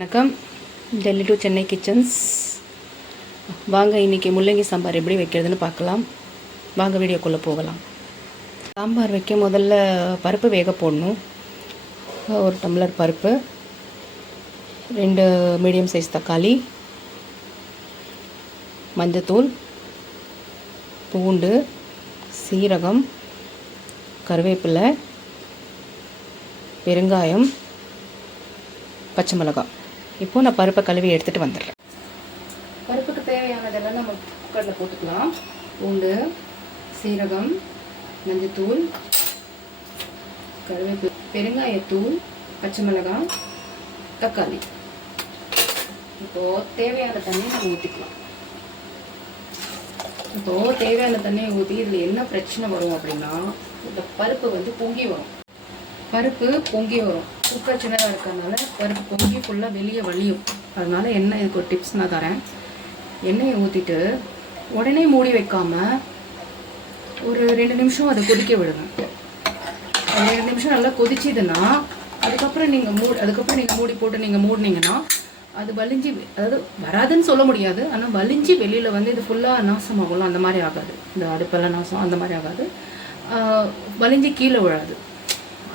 வணக்கம். Delhi to Chennai kitchens. வாங்க இன்றைக்கி முள்ளங்கி சாம்பார் எப்படி வைக்கிறதுன்னு பார்க்கலாம். வாங்க வீடியோக்குள்ளே போகலாம். சாம்பார் வைக்க முதல்ல பருப்பு வேக போடணும். ஒரு டம்ளர் பருப்பு, 2 மீடியம் சைஸ் தக்காளி, மஞ்சத்தூள், பூண்டு, சீரகம், கருவேப்பிலை, பெருங்காயம், பச்சை மிளகாய். இப்போது நான் பருப்பை கழுவி எடுத்துகிட்டு வந்துடுறேன். பருப்புக்கு தேவையானதெல்லாம் நம்ம குக்கரில் போட்டுக்கலாம். பூண்டு, சீரகம், மஞ்சத்தூள், கருவேப்பிலை, பெருங்காயத்தூள், பச்சை மிளகாய், தக்காளி. இப்போது தேவையான தண்ணியை நம்ம ஊற்றிக்கலாம். இப்போது தேவையான தண்ணியை ஊற்றி இதில் என்ன பிரச்சனை வரும் அப்படின்னா, இந்த பருப்பு பொங்கி வரும். பருப்பு பொங்கி வரும். குக்கர் சின்னதாக இருக்கிறதுனால பருப்பு பொங்கி ஃபுல்லாக வெளியே வலியும். அதனால் இதுக்கு ஒரு டிப்ஸ் நான் தரேன். எண்ணெயை ஊற்றிட்டு உடனே மூடி வைக்காமல் ஒரு 2 நிமிஷம் அதை கொதிக்க விடுங்க. 2 நிமிஷம் நல்லா கொதிச்சுதுன்னா அதுக்கப்புறம் நீங்கள் மூடி போட்டு நீங்கள் மூடினீங்கன்னா அது வலிஞ்சு, அதாவது வராதுன்னு சொல்ல முடியாது, ஆனால் வலிஞ்சு வெளியில் இது ஃபுல்லாக நாசமாகலாம். அந்த மாதிரி ஆகாது. இந்த அடுப்பெல்லாம் நாசம் அந்த மாதிரி ஆகாது. வலிஞ்சு கீழே விழாது.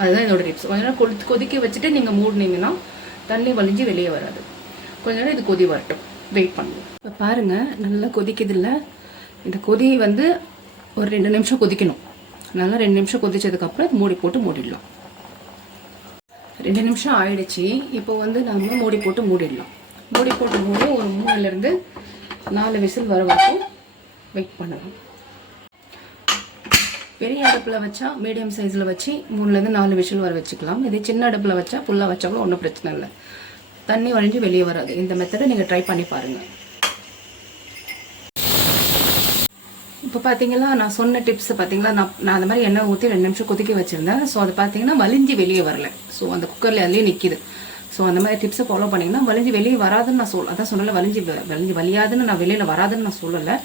அதுதான் இதோட டிப்ஸ். கொஞ்ச நேரம் கொதிக்க வச்சுட்டு நீங்கள் மூடினீங்கன்னா தண்ணி வலிஞ்சு வெளியே வராது. கொஞ்ச நேரம் இது கொதி வரட்டும், வெயிட் பண்ணுவோம். இப்போ பாருங்கள், நல்லா கொதிக்குது இல்லை? இந்த கொதி ஒரு 2 நிமிஷம் கொதிக்கணும். நல்லா 2 நிமிஷம் கொதிச்சதுக்கப்புறம் மூடி போட்டு மூடிடலாம். 2 நிமிஷம் ஆயிடுச்சு. இப்போ நம்ம மூடி போட்டு மூடிடலாம். மூடி போட்டு மூடி ஒரு 3லேருந்து 4 விசில் வர வரைக்கும் வெயிட் பண்ணலாம். பெரிய அடுப்பில் வச்சா மீடியம் சைஸில் வச்சு 3லேருந்து 4 விசில் வர வச்சுக்கலாம். இதே சின்ன அடுப்பில் வச்சா ஃபுல்லாக வச்சாலும் ஒன்றும் பிரச்சனை இல்லை. தண்ணி வழிஞ்சு வெளியே வராது. இந்த மெத்தடை நீங்கள் ட்ரை பண்ணி பாருங்கள். இப்போ பார்த்தீங்களா, நான் சொன்ன டிப்ஸ் பார்த்தீங்களா, நான் அந்த மாதிரி எண்ணெய் ஊற்றி 2 நிமிஷம் கொதிக்க வச்சுருந்தேன். ஸோ அது பார்த்தீங்கன்னா வலிஞ்சு வெளியே வரல. ஸோ அந்த குக்கரில் அதுலேயே நிற்கிது. ஸோ அந்த மாதிரி டிப்ஸை ஃபாலோ பண்ணிங்கன்னா வலிஞ்சு வெளியே வராதுன்னு நான் அதான் சொல்லலை. வலிஞ்சு வலியாதுன்னு நான் வெளியில் வராதுன்னு நான் சொல்லலை.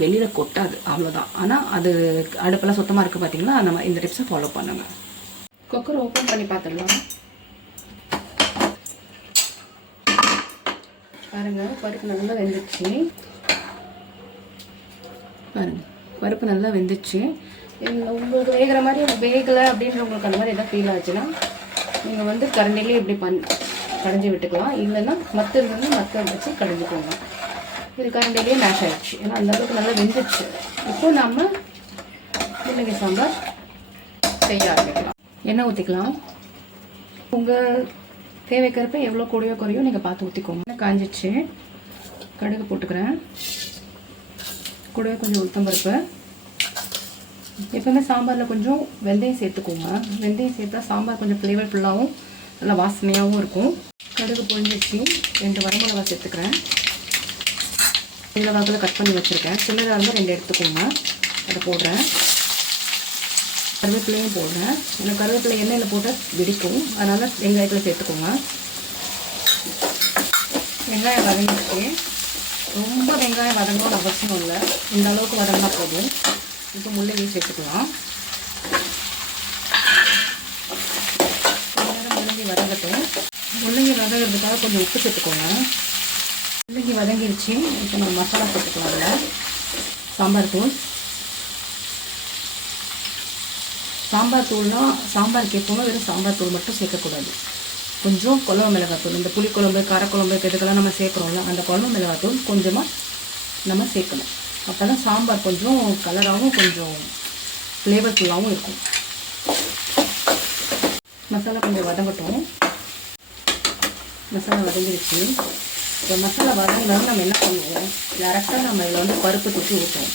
வெளியில் கொட்டாது, அவ்வளோதான். ஆனால் அது அடுப்பெல்லாம் சுத்தமாக இருக்குது பார்த்தீங்களா. நம்ம இந்த டிப்ஸை ஃபாலோ பண்ணுங்க. குக்கர் ஓப்பன் பண்ணி பார்த்துடலாம். பாருங்கள், பருப்பு நல்லா வெந்துச்சு. பாருங்கள், பருப்பு நல்லா வெந்துச்சு. உங்களுக்கு வேகிற மாதிரி வேகலை அப்படின்றவங்களுக்கு அந்த மாதிரி எதாவது ஃபீல் ஆச்சுன்னா நீங்கள் கரண்டிலே இப்படி கடைஞ்சி விட்டுக்கலாம். இல்லைன்னா மற்ற வச்சு கடைஞ்சிக்கோங்க. இது கரண்டிலேயே மேஷ் ஆகிடுச்சு. ஏன்னா அந்த அளவுக்கு நல்லா வெந்துச்சு. இப்போ நம்ம முள்ளங்கி சாம்பார் செய்ய ஆரம்பிக்கலாம். எண்ணெய் ஊற்றிக்கலாம். உங்கள் தேவைக்கிறப்ப எவ்வளோ கூடயோ குறையோ நீங்கள் பார்த்து ஊற்றிக்கோங்க. காஞ்சிச்சு. கடுகு போட்டுக்கிறேன். கூடவே கொஞ்சம் உளுத்தம்பருப்பு. எப்போவுமே சாம்பாரில் கொஞ்சம் வெந்தயம் சேர்த்துக்கோங்க. வெந்தயம் சேர்த்தா சாம்பார் கொஞ்சம் ஃப்ளேவர்ஃபுல்லாகவும் நல்லா வாசனையாகவும் இருக்கும். கடுகு பொழிஞ்சிச்சு. 2 வரமிளகா சேர்த்துக்கிறேன். வாக்கில் கட் பண்ணி வச்சுருக்கேன். சின்னதாக இருந்தால் 2 எடுத்துக்கோங்க. அதை போடுறேன். கருவேப்பிலையும் போடுறேன். ஏன்னா கருவேப்பிலை எண்ணெயில் போட்டால் வெடிக்கும். அதனால் வெங்காயத்தில் சேர்த்துக்கோங்க. வெங்காயம் வதங்கிச்சு. ரொம்ப வெங்காயம் வதங்கணும்னு அவசியம் இல்லை. இந்த அளவுக்கு வதங்கினா போதும். இப்போ முள்ளங்கி சேர்த்துக்கலாம். முள்ளங்கி வதங்கட்டும். முள்ளங்கி வதங்கிறதுக்காக கொஞ்சம் உப்பு சேர்த்துக்கோங்க. முள்ளங்கி வதங்கிடுச்சு. இப்போ நம்ம மசாலா சேர்த்துக்கலாம். சாம்பார் தூள். சாம்பார் தூள்னால் சாம்பாருக்கு எப்போவும் வெறும் சாம்பார் தூள் மட்டும் சேர்க்கக்கூடாது. கொஞ்சம் குழம்பு மிளகாத்தூள், இந்த புளிக்குழம்பு காரக்குழம்பு இதுக்கெல்லாம் நம்ம சேர்க்குறோம்ல, அந்த குழம்பு மிளகாத்தூள் கொஞ்சமாக நம்ம சேர்க்கணும். அப்போ தான் சாம்பார் கொஞ்சம் கலராகவும் கொஞ்சம் ஃப்ளேவர்ஃபுல்லாகவும் இருக்கும். மசாலா கொஞ்சம் வதங்கட்டும். மசாலா வதங்கிடுச்சு. இப்போ மசாலா வதங்கினாலும் நம்ம என்ன பண்ணுவோம், டேரெக்டாக நம்ம இதில் பருப்பு தூக்கி ஊற்றுவோம்.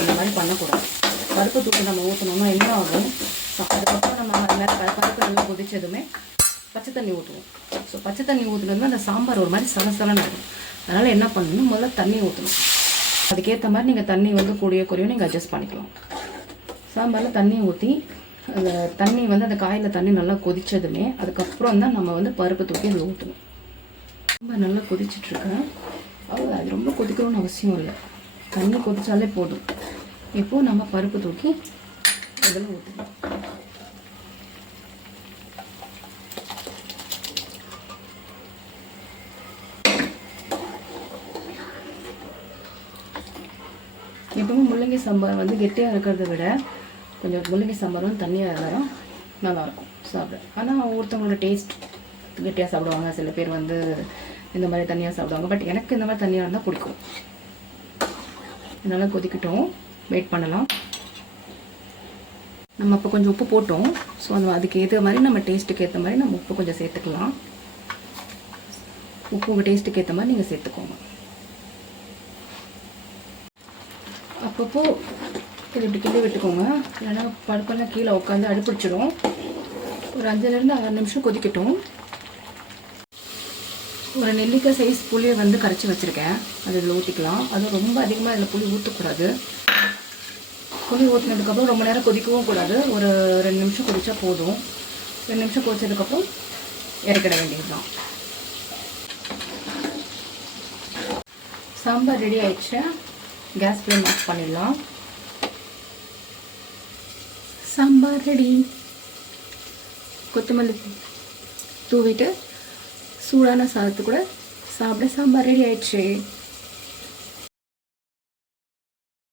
இந்த மாதிரி பண்ணக்கூடாது. பருப்பு தூக்கி நம்ம ஊற்றினோம்னா என்ன ஆகும், அதுக்கப்புறம் நம்ம மேலே பருப்பு நல்லா கொதிச்சதுமே பச்சை தண்ணி ஊற்றுவோம். ஸோ பச்சை தண்ணி ஊற்றினோம்னா அந்த சாம்பார் ஒரு மாதிரி சலசலன்னு ஆகும். அதனால் என்ன பண்ணணும், முதல்ல தண்ணி ஊற்றணும். அதுக்கேற்ற மாதிரி நீங்கள் தண்ணி கூடிய குறையும் நீங்கள் அட்ஜஸ்ட் பண்ணிக்கலாம். சாம்பாரில் தண்ணி ஊற்றி அந்த தண்ணி அந்த காயில் தண்ணி நல்லா கொதித்ததுமே அதுக்கப்புறம் தான் நம்ம பருப்பு தூக்கி அதில் ஊற்றணும். ரொம்ப நல்லா கொதிச்சிட்ருக்கேன். அது ரொம்ப கொதிக்கணும்னு அவசியம் இல்லை. தண்ணி கொதிச்சாலே போதும். இப்போது நம்ம பருப்பு தூக்கி இதில் ஊற்றணும். எப்பவும் முள்ளங்கி சாம்பார் வந்து கெட்டியாக இருக்கிறத விட கொஞ்சம் முள்ளங்கி சாம்பார் வந்து தண்ணியாக இருந்தாலும் நல்லாயிருக்கும் சாப்பிட. ஆனால் ஒருத்தவங்களோட டேஸ்ட் கெட்டியாக சாப்பிடுவாங்க, சில பேர் வந்து இந்த மாதிரி தண்ணியாக சாப்பிடுவாங்க. பட் எனக்கு இந்த மாதிரி தண்ணியாக இருந்தால் பிடிக்கும். இதனால் கொதிக்கட்டும், வெயிட் பண்ணலாம். நம்ம இப்போ கொஞ்சம் உப்பு போட்டோம். ஸோ அதுக்கு ஏற்ற மாதிரி நம்ம டேஸ்ட்டுக்கு ஏற்ற மாதிரி நம்ம உப்பு கொஞ்சம் சேர்த்துக்கலாம். உப்பு உங்கள் டேஸ்ட்டுக்கு ஏற்ற மாதிரி நீங்கள் சேர்த்துக்கோங்க. அப்பப்போ இப்படி கிள்ளி விட்டுக்கோங்க, இல்லைன்னா பருப்பெல்லாம் கீழே உட்காந்து அடுப்பிடிச்சிடும். ஒரு 5லேருந்து 6 நிமிஷம் கொதிக்கட்டும். ஒரு நெல்லிக்காய் சைஸ் புளியை வந்து கரைச்சி வச்சுருக்கேன், அது இதில் ஊற்றிக்கலாம். அதுவும் ரொம்ப அதிகமாக இதில் புளி ஊற்றக்கூடாது. புளி ஊற்றினதுக்கப்புறம் ரொம்ப நேரம் கொதிக்கவும் கூடாது. ஒரு 2 நிமிஷம் கொதிச்சா போதும். 2 நிமிஷம் கொதிச்சதுக்கப்புறம் இறக்கிட வேண்டியது தான். சாம்பார் ரெடி ஆயிடுச்சு. கேஸ் ஃப்ளேம் ஆஃப் பண்ணிடலாம். சாம்பார் ரெடி. கொத்தமல்லி தூவிட்டு சூடான சாதத்து கூட சாப்பிட சாம்பார் ரெடி ஆயிடுச்சு.